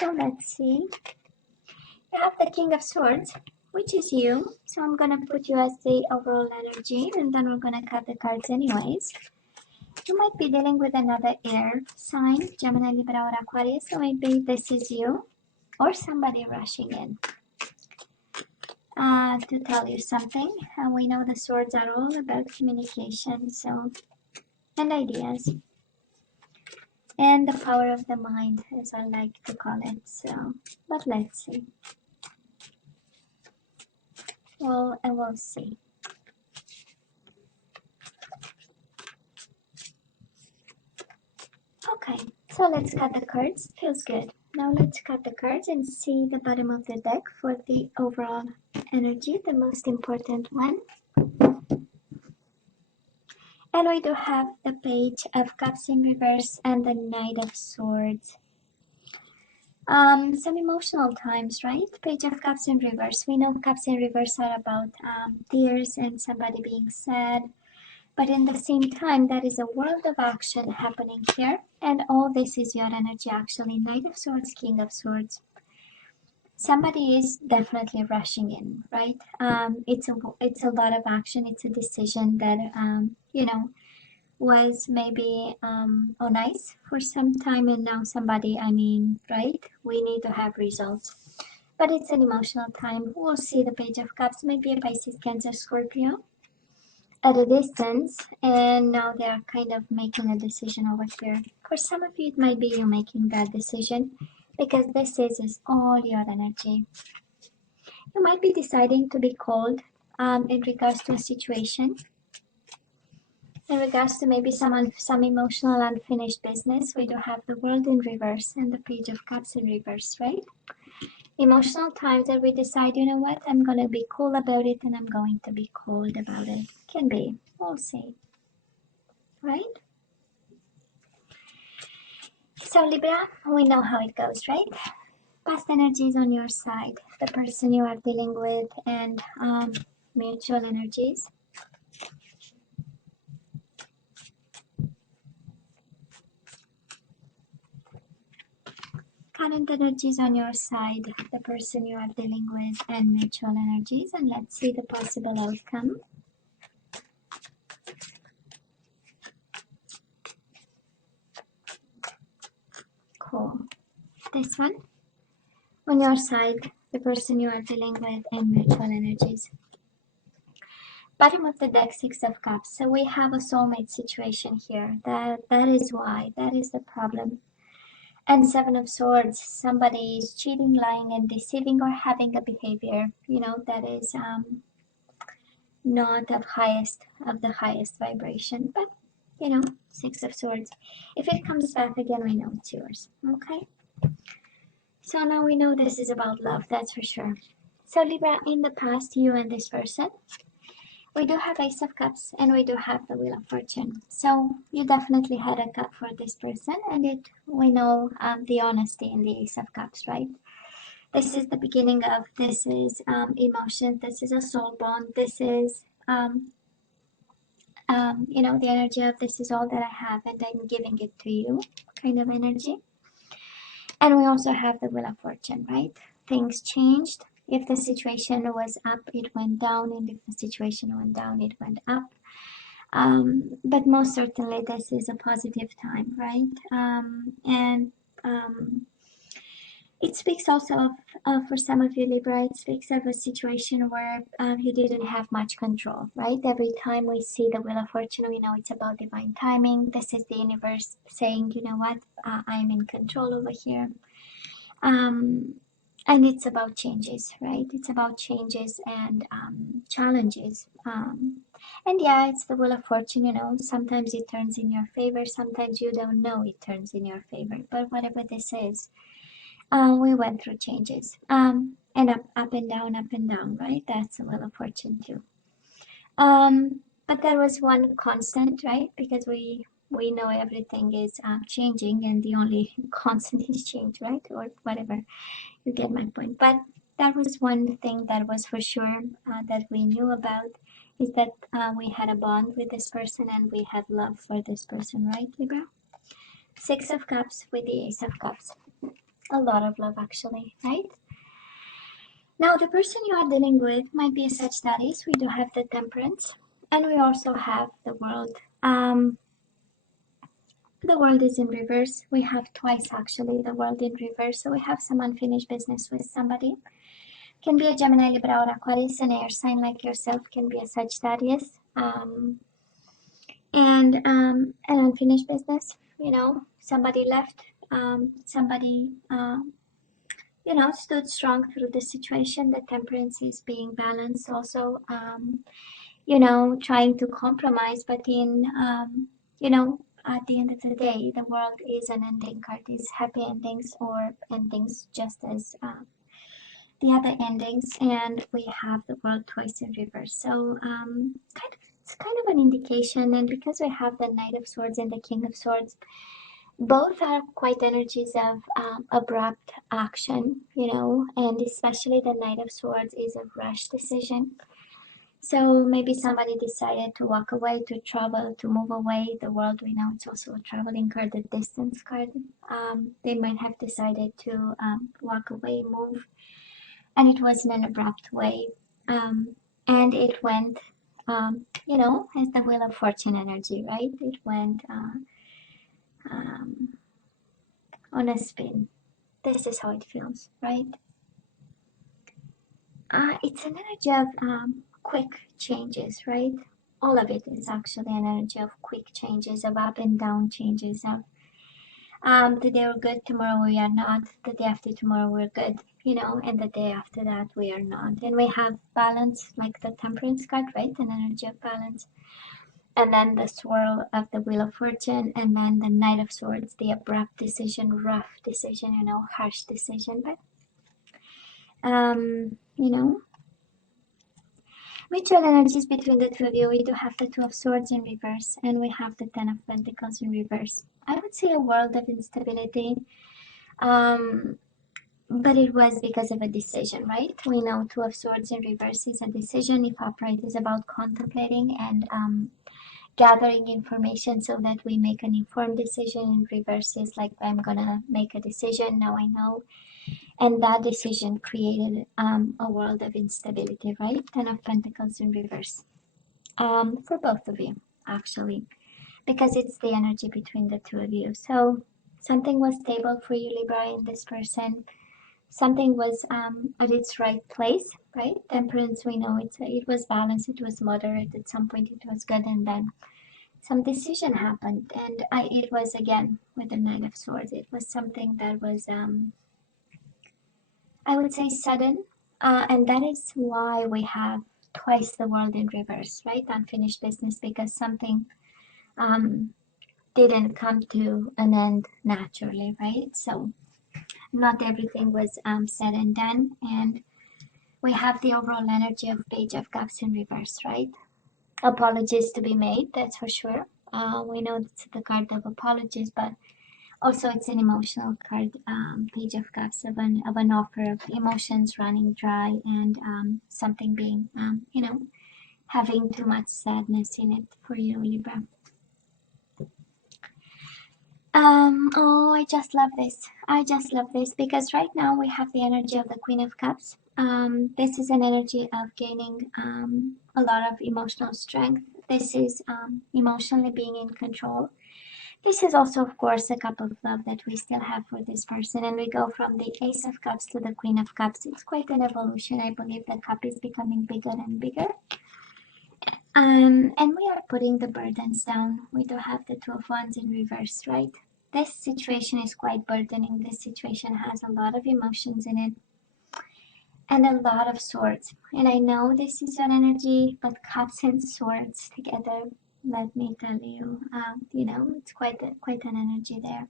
So let's see. You have the King of Swords, which is you. So I'm gonna put you as the overall energy, and then we're gonna cut the cards anyways. You might be dealing with another air sign, Gemini, Libra, or Aquarius. So maybe this is you or somebody rushing in to tell you something. And we know the swords are all about communication, so and ideas. And the power of the mind, as I like to call it. So, but let's see. Well, and we'll see. Okay, so let's cut the cards. Feels good. Now let's cut the cards and see the bottom of the deck for the overall energy, the most important one. And we do have the Page of Cups in reverse and the Knight of Swords. Some emotional times, right? Page of Cups in reverse. We know Cups in reverse are about tears and somebody being sad. But in the same time, there is a world of action happening here. And all this is your energy actually. Knight of Swords, King of Swords. Somebody is definitely rushing in, right? It's a lot of action. It's a decision that, was maybe on ice for some time, and now somebody, right? We need to have results. But it's an emotional time. We'll see the Page of Cups, maybe a Pisces, Cancer, Scorpio at a distance, and now they're kind of making a decision over here. For some of you, it might be you making that decision because this is all your energy. You might be deciding to be cold in regards to a situation. In regards to maybe some emotional unfinished business, we do have the World in reverse and the Page of Cups in reverse, right? Emotional times that we decide, you know what, I'm going to be cool about it and I'm going to be cold about it. Can be. We'll see. Right? So Libra, we know how it goes, right? Past energies on your side, the person you are dealing with, and mutual energies. Current energies on your side, the person you are dealing with, and mutual energies. And let's see the possible outcome. Cool. This one. On your side, the person you are dealing with, and mutual energies. Bottom of the deck, Six of Cups. So we have a soulmate situation here. That is why. That is the problem. And Seven of Swords, somebody is cheating, lying, and deceiving, or having a behavior, that is not of the highest vibration. But, Six of Swords. If it comes back again, we know it's yours. Okay? So now we know this is about love, that's for sure. So Libra, in the past, you and this person, we do have Ace of Cups and we do have the Wheel of Fortune. So you definitely had a cup for this person, and we know the honesty in the Ace of Cups, right? This is the beginning of, this is emotion, this is a soul bond, this is, the energy of this is all that I have and I'm giving it to you kind of energy. And we also have the Wheel of Fortune, right? Things changed. If the situation was up, it went down, and if the situation went down, it went up. But most certainly, this is a positive time, right? It speaks also of, for some of you Libra, it speaks of a situation where you didn't have much control, right? Every time we see the Wheel of Fortune, we know it's about divine timing. This is the universe saying, you know what, I'm in control over here. And it's about changes, right? It's about changes and challenges. And yeah, it's the Wheel of Fortune, sometimes it turns in your favor, sometimes you don't know it turns in your favor. But whatever this is, we went through changes. And up and down, right? That's the Wheel of Fortune too. But there was one constant, right? Because we know everything is changing, and the only constant is change, right? Or whatever. You get my point. But that was one thing that was for sure that we knew about, is that we had a bond with this person and we had love for this person, right, Libra? Six of Cups with the Ace of Cups. a lot of love actually, right? Now, the person you are dealing with might be a Sagittarius. We do have the Temperance, and we also have the World. The World is in reverse. We have twice actually the World in reverse. So we have some unfinished business with somebody. Can be a Gemini, Libra, or Aquarius, an air sign like yourself. Can be a Sagittarius. And an unfinished business. You know, somebody left. Somebody stood strong through the situation. The Temperance is being balanced also, trying to compromise, but at the end of the day, the World is an ending card, is happy endings or endings just as the other endings, and we have the World twice in reverse. So it's kind of an indication, and because we have the Knight of Swords and the King of Swords, both are quite energies of abrupt action, and especially the Knight of Swords is a rush decision. So maybe somebody decided to walk away, to travel, to move away. The World, we know it's also a traveling card, a distance card. They might have decided to walk away, move, and it was in an abrupt way. And it went, as the Wheel of Fortune energy, right? It went on a spin. This is how it feels, right? It's an energy of quick changes, right? All of it is actually an energy of quick changes, of up and down changes, of today we're good, tomorrow we are not, the day after tomorrow we're good, and the day after that we are not. And we have balance, like the Temperance card, right? An energy of balance. And then the swirl of the Wheel of Fortune, and then the Knight of Swords, the abrupt decision, rough decision, harsh decision. But, mutual energies between the two of you. We do have the Two of Swords in reverse, and we have the Ten of Pentacles in reverse. I would say a world of instability, but it was because of a decision, right? We know Two of Swords in reverse is a decision. If upright is about contemplating and gathering information so that we make an informed decision. In reverse is like, I'm gonna make a decision, now I know. And that decision created a world of instability, right? Ten of Pentacles in reverse. For both of you, actually, because it's the energy between the two of you. So something was stable for you, Libra, in this person. Something was at its right place, right? Temperance, we know it was balanced, it was moderate. At some point it was good, and then some decision happened, and it was again with the Knight of Swords. It was something that was I would say sudden, and that is why we have twice the World in reverse, right? Unfinished business, because something didn't come to an end naturally, right? So not everything was said and done, and we have the overall energy of Page of Cups in reverse, right? Apologies to be made, that's for sure. We know it's the card of apologies, but also it's an emotional card, Page of Cups, of an offer of emotions running dry, and something being, having too much sadness in it for you, Libra. Oh, I just love this. I just love this because right now we have the energy of the Queen of Cups. This is an energy of gaining a lot of emotional strength. This is emotionally being in control. This is also, of course, a cup of love that we still have for this person. And we go from the Ace of Cups to the Queen of Cups. It's quite an evolution. I believe the cup is becoming bigger and bigger. And we are putting the burdens down. We do have the Two of Wands in reverse, right? This situation is quite burdening. This situation has a lot of emotions in it and a lot of swords. And I know this is an energy, but cups and swords together, let me tell you, it's quite an energy there.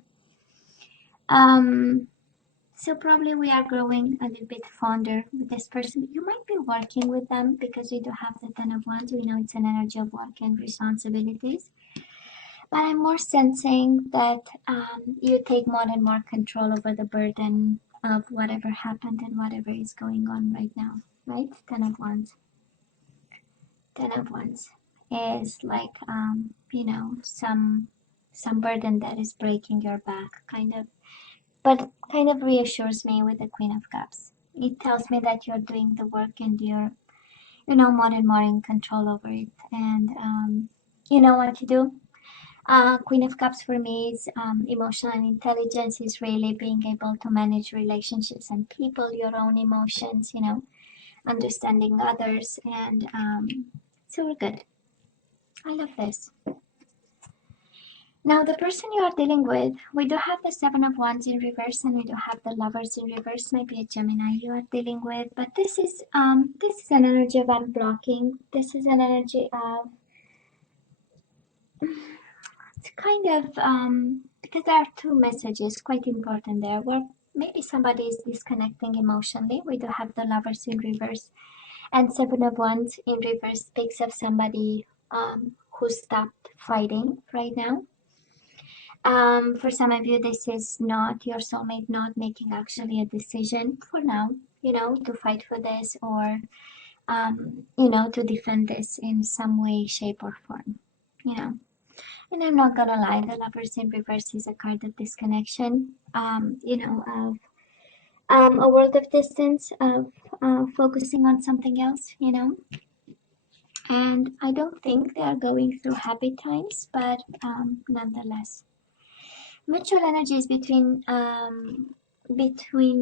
So probably we are growing a little bit fonder with this person. You might be working with them because you do have the Ten of Wands. We know it's an energy of work and responsibilities. But I'm more sensing that you take more and more control over the burden of whatever happened and whatever is going on right now, right? Ten of Wands. Ten of Wands is like, some burden that is breaking your back, kind of. but kind of reassures me with the Queen of Cups. It tells me that you're doing the work and you're, more and more in control over it. And you know what to do. Queen of Cups for me is emotional intelligence, is really being able to manage relationships and people, your own emotions, understanding others, and so we're good. I love this. Now, the person you are dealing with, we do have the Seven of Wands in reverse, and we do have the Lovers in reverse. Maybe a Gemini you are dealing with, but this is an energy of unblocking. This is an energy of it's kind of because there are two messages quite important there. Where maybe somebody is disconnecting emotionally. We do have the Lovers in reverse, and Seven of Wands in reverse speaks of somebody who stopped fighting right now. For some of you, this is not your soulmate not making actually a decision for now, to fight for this or, to defend this in some way, shape, or form, you know. And I'm not gonna lie, the Lovers in reverse is a card of disconnection, of a world of distance, of focusing on something else, And I don't think they are going through happy times, but nonetheless. Mutual energies between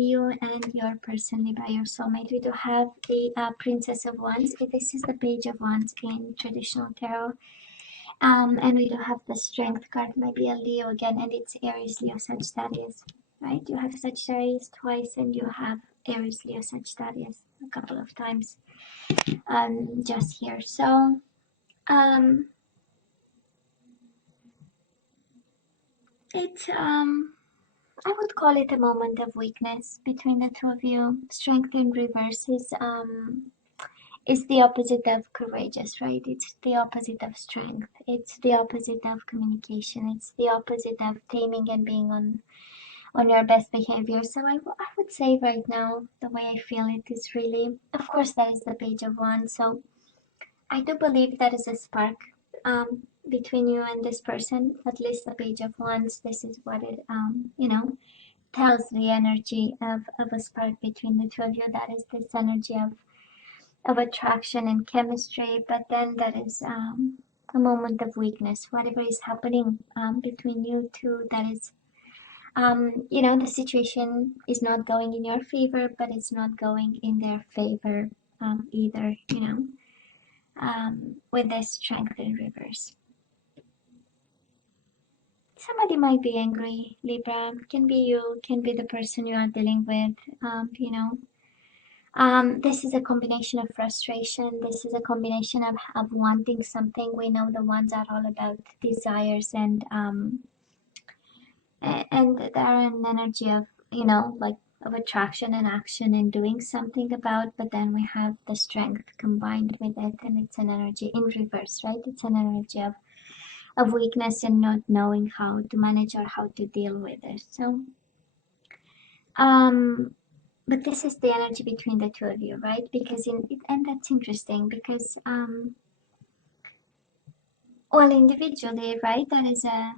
you and your person, Libra, your soulmate. We do have the Princess of Wands. This is the Page of Wands in traditional tarot. And we do have the Strength card, maybe a Leo again, and it's Aries, Leo, Sagittarius, right? You have Sagittarius twice, and you have Aries, Leo, Sagittarius a couple of times just here. So, it's I would call it a moment of weakness between the two of you. Strength in reverse is the opposite of courageous, right? It's the opposite of strength. It's the opposite of communication. It's the opposite of taming and being on your best behavior. So I would say right now, the way I feel it is really, of course, that is the Page of Wands. So I do believe that is a spark between you and this person. At least the Page of Wands. This is what it tells the energy of a spark between the two of you. That is this energy of attraction and chemistry, but then that is a moment of weakness. Whatever is happening between you two, that is, the situation is not going in your favor, but it's not going in their favor either, with this Strength in reverse. Somebody might be angry, Libra. Can be you, can be the person you are dealing with, this is a combination of frustration. This is a combination of wanting something. We know the ones are all about desires and they're an energy of, like of attraction and action and doing something about, but then we have the strength combined with it, and it's an energy in reverse, right? It's an energy of weakness and not knowing how to manage or how to deal with it. So but this is the energy between the two of you, right? Because and that's interesting because well, individually, right, that is a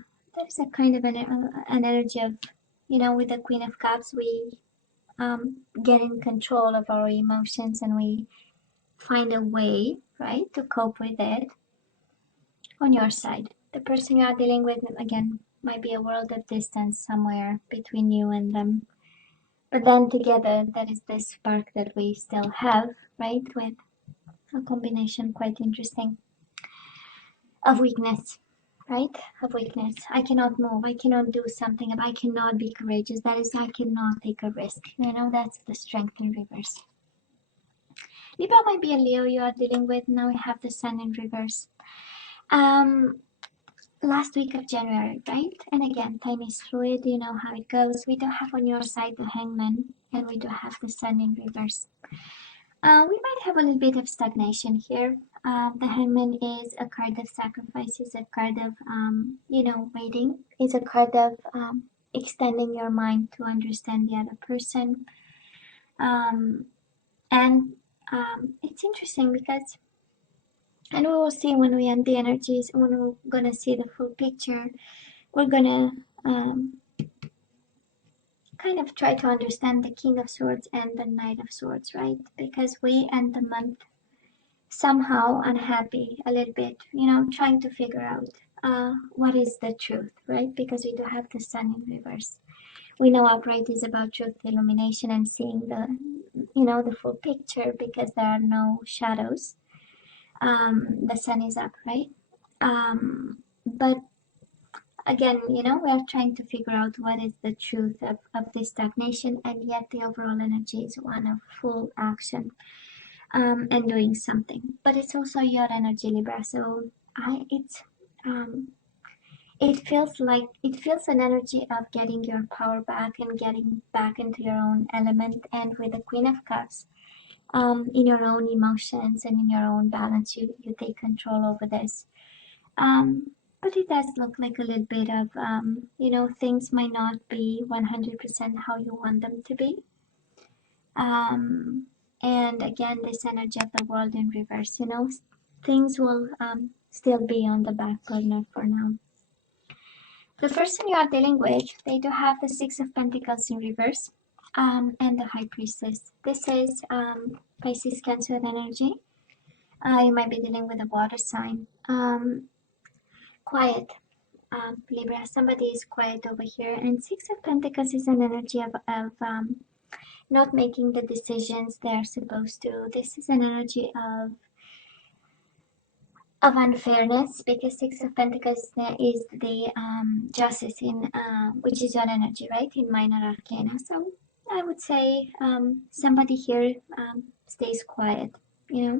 kind of an energy of, with the Queen of Cups, we get in control of our emotions and we find a way, right, to cope with it. On your side, the person you are dealing with, again, might be a world of distance somewhere between you and them. But then together, that is the spark that we still have, right? With a combination quite interesting of weakness, right? Of weakness. I cannot move. I cannot do something. I cannot be courageous. That is, I cannot take a risk. That's the Strength in reverse. Libra might be a Leo you are dealing with. Now we have the Sun in reverse. Last week of January, right? And again, time is fluid. You know how it goes. We do have on your side the Hangman, and we do have the Sun in reverse. We might have a little bit of stagnation here. The Hangman is a card of sacrifice, is a card of, waiting, is a card of extending your mind to understand the other person. And it's interesting because, and we will see when we end the energies, when we're going to see the full picture, we're going to kind of try to understand the King of Swords and the Knight of Swords, right? Because we end the month somehow unhappy a little bit, trying to figure out what is the truth, right? Because we do have the Sun in reverse. We know upright is about truth, illumination, and seeing the full picture because there are no shadows. The Sun is up, right? But again, we are trying to figure out what is the truth of this stagnation, and yet the overall energy is one of full action and doing something. But it's also your energy, Libra. So it feels an energy of getting your power back and getting back into your own element. And with the Queen of Cups, in your own emotions and in your own balance, you take control over this. But it does look like a little bit of, things might not be 100% how you want them to be. And again, this energy of the world in reverse, things will still be on the back burner for now. The person you are dealing with, they do have the Six of Pentacles in reverse and the High Priestess. This is Pisces, Cancer energy. You might be dealing with a water sign. Quiet. Libra, somebody is quiet over here. And Six of Pentacles is an energy of not making the decisions they're supposed to. This is an energy of unfairness, because Six of Pentacles is the justice in which is your energy, right, in minor arcana. So I would say somebody here stays quiet.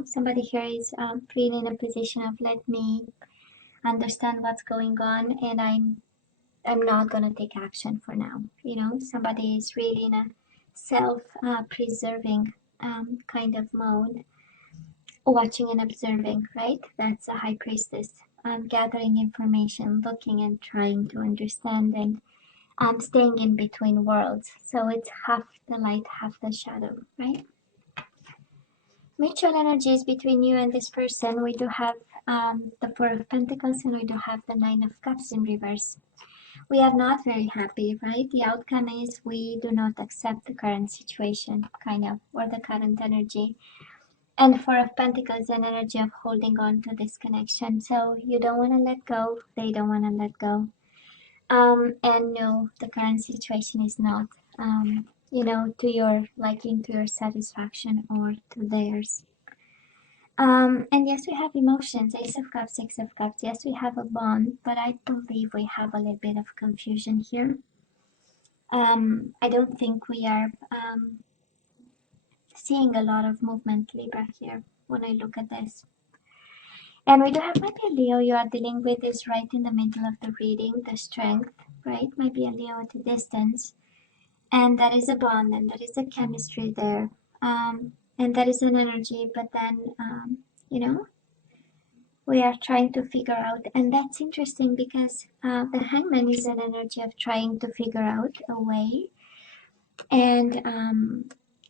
Somebody here is being in a position of, let me understand what's going on, and I'm not gonna take action for now. Somebody is really in a self-preserving kind of mode, watching and observing, right? That's a High Priestess. Gathering information, looking and trying to understand, and staying in between worlds. So it's half the light, half the shadow, right? Mutual energies between you and this person. We do have the Four of Pentacles, and we do have the Nine of Cups in reverse. We are not very happy, right? The outcome is we do not accept the current situation, kind of, or the current energy. And Four of Pentacles, an energy of holding on to this connection. So you don't want to let go, they don't want to let go. And no, the current situation is not, to your liking, to your satisfaction, or to theirs. And yes, we have emotions, Ace of Cups, Six of Cups. Yes, we have a bond, but I believe we have a little bit of confusion here. I don't think we are seeing a lot of movement, Libra, here when I look at this. And we do have maybe a Leo you are dealing with is right in the middle of the reading, the Strength, right? Maybe a Leo at a distance. And that is a bond, and that is a chemistry there. And that is an energy, but then, we are trying to figure out. And that's interesting because the Hangman is an energy of trying to figure out a way. And,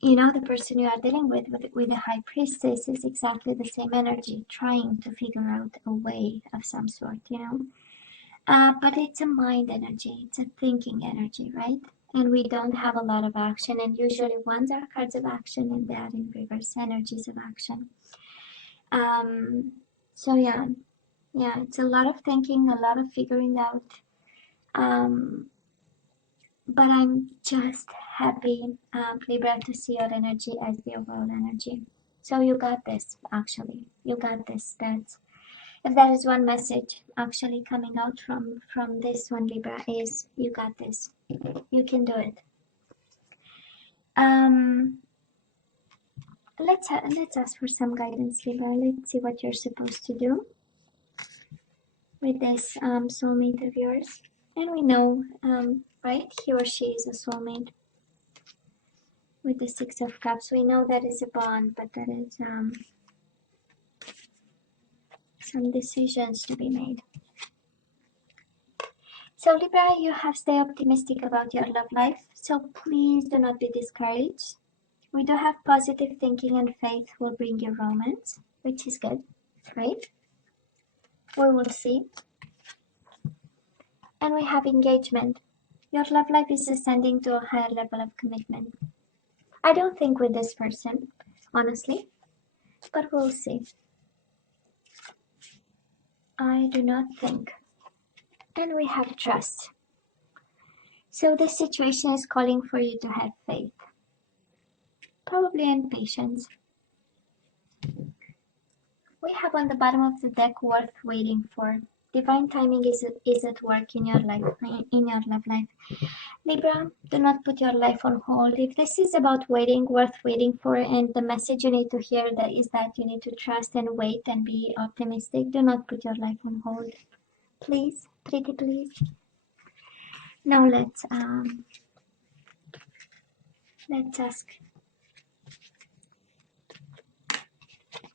the person you are dealing with the High Priestess is exactly the same energy, trying to figure out a way of some sort, But it's a mind energy, it's a thinking energy, right? And we don't have a lot of action, and usually ones are cards of action, and they are in reverse energies of action. So yeah, it's a lot of thinking, a lot of figuring out. But I'm just happy, Libra, to see your energy as the overall energy. So you got this, actually. You got this. If there is one message actually coming out from this one, Libra, is you got this. You can do it. Let's ask for some guidance, Libra. Let's see what you're supposed to do with this soulmate of yours. And we know, right, he or she is a soulmate. With the Six of Cups, we know that is a bond, but that is some decisions to be made. So Libra, you have to stay optimistic about your love life. So please do not be discouraged. We do have positive thinking, and faith will bring you romance, which is good, right? We will see. And we have engagement. Your love life is ascending to a higher level of commitment. I don't think with this person, honestly, but we'll see. I do not think. And we have trust. So this situation is calling for you to have faith, probably, and patience. We have on the bottom of the deck worth waiting for. Divine timing is at work in your life, in your love life. Libra, do not put your life on hold. If this is about waiting, worth waiting for, and the message you need to hear that is that you need to trust and wait and be optimistic, do not put your life on hold. Please, pretty please. Now let's ask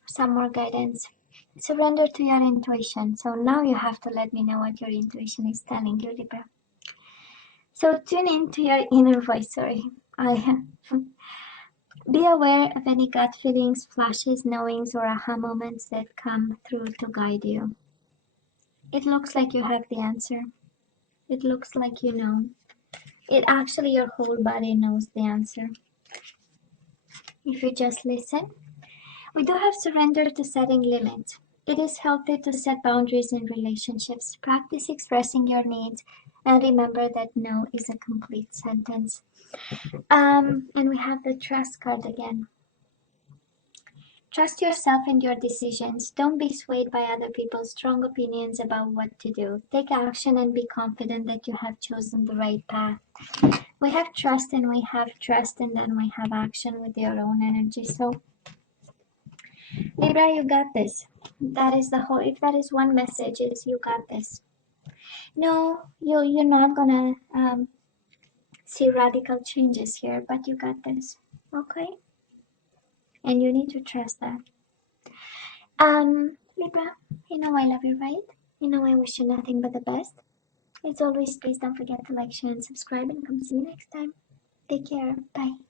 some more guidance. Surrender to your intuition. So now you have to let me know what your intuition is telling you, Libra. So tune into your inner voice. Sorry, I be aware of any gut feelings, flashes, knowings, or aha moments that come through to guide you. It looks like you have the answer. It looks like you know. It actually, your whole body knows the answer. If you just listen, we do have surrender to setting limits. It is healthy to set boundaries in relationships. Practice expressing your needs and remember that no is a complete sentence. And we have the trust card again. Trust yourself and your decisions. Don't be swayed by other people's strong opinions about what to do. Take action and be confident that you have chosen the right path. We have trust and we have trust and then we have action with your own energy. So Libra, you got this. That is the whole, if that is one message, is you got this. No, you're not gonna see radical changes here, but you got this. Okay? And you need to trust that. Libra, you know I love you, right? You know I wish you nothing but the best. As always, please don't forget to like, share, and subscribe, and come see you next time. Take care. Bye.